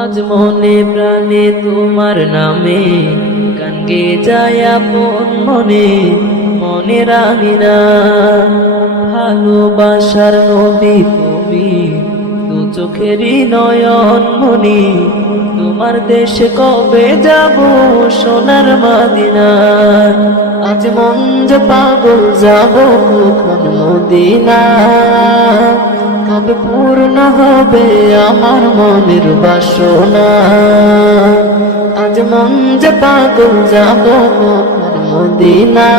আজ মনে প্রাণে তোমার নামে গান গেয়ে যায় আপন মনে, মনে রাঙি না ভালোবাসার নবী তুমি, দু চোখেরই নয়ন মনি। তোমার দেশে কবে যাব সোনার মদিনা, আজ মন যে পাগল যাব কখন মদিনা। কবে পূর্ণ হবে আমার মনের বাসনা, আজ মন যে পাগল যাব কখন মদিনা।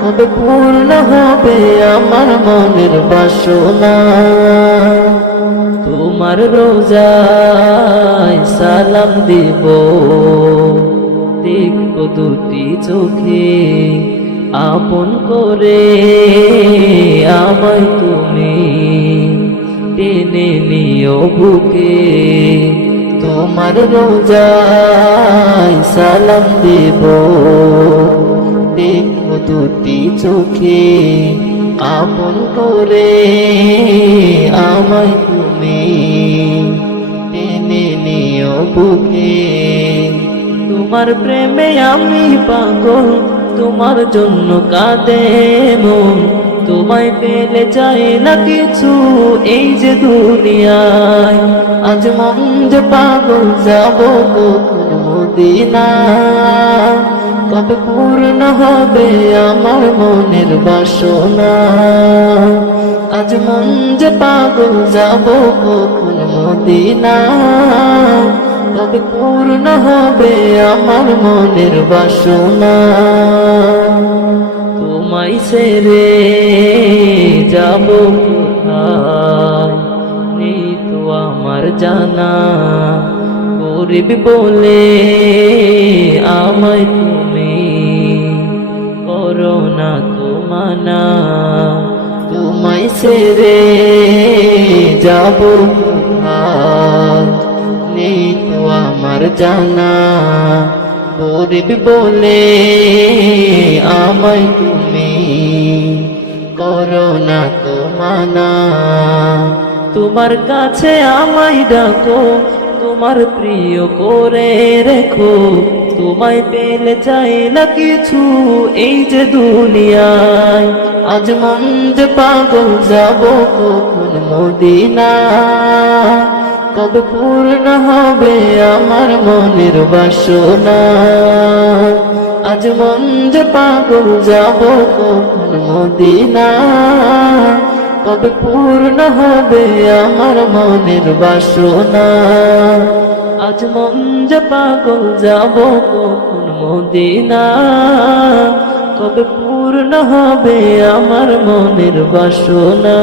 কবে পূর্ণ হবে আমার মনের বাসনা। তোমার রোজায় সালাম দিব, দেখবো দুটি চোখে আপন করে আমায় তুমি টেনে নিও বুকে। তোমার রোজায় সালাম দেব, দেখবো দুটি চোখে আপন করে আমায় তুমি টেনে নিও বুকে। তোমার প্রেমে আমি পাগল, তোমার জন্য কাঁদে মন। তোমায় পেলে চাই না কিছু এই যে দুনিয়ায়, আজ মন যে পাগল যাব কখন মদিনা। কবে পূর্ণ হবে আমার মনের বাসনা, আজ মন যে পাগল যাব কখন মদিনা। কবে পূর্ণ হবে আমার মনের বাসনা। তোমায় ছেড়ে যাব কোথায় নেই তো আমার জানা, গরিব বলে আমায় তুমি করো না তো মানা। তোমায় ছেড়ে যাব কোথায় নেই তো আমার জানা, গরিব বলে আমায় তুমি করো না তো মানা। তোমার কাছে আমায় ডাকো, তোমার প্রিয় করে রেখো। তোমায় পেলে চাই না কিছু এই যে দুনিয়ায়, আজ মন যে পাগল যাব কখন মদিনা। কবে পূর্ণ হবে আমার মনের বাসনা, আজ মন যে পাগল যাব কখন মদিনা। কবে পূর্ণ হবে আমার মনের বাসনা, আজ মন যে পাগল যাব কখন মদিনা। কবে পূর্ণ হবে আমার মনের বাসনা।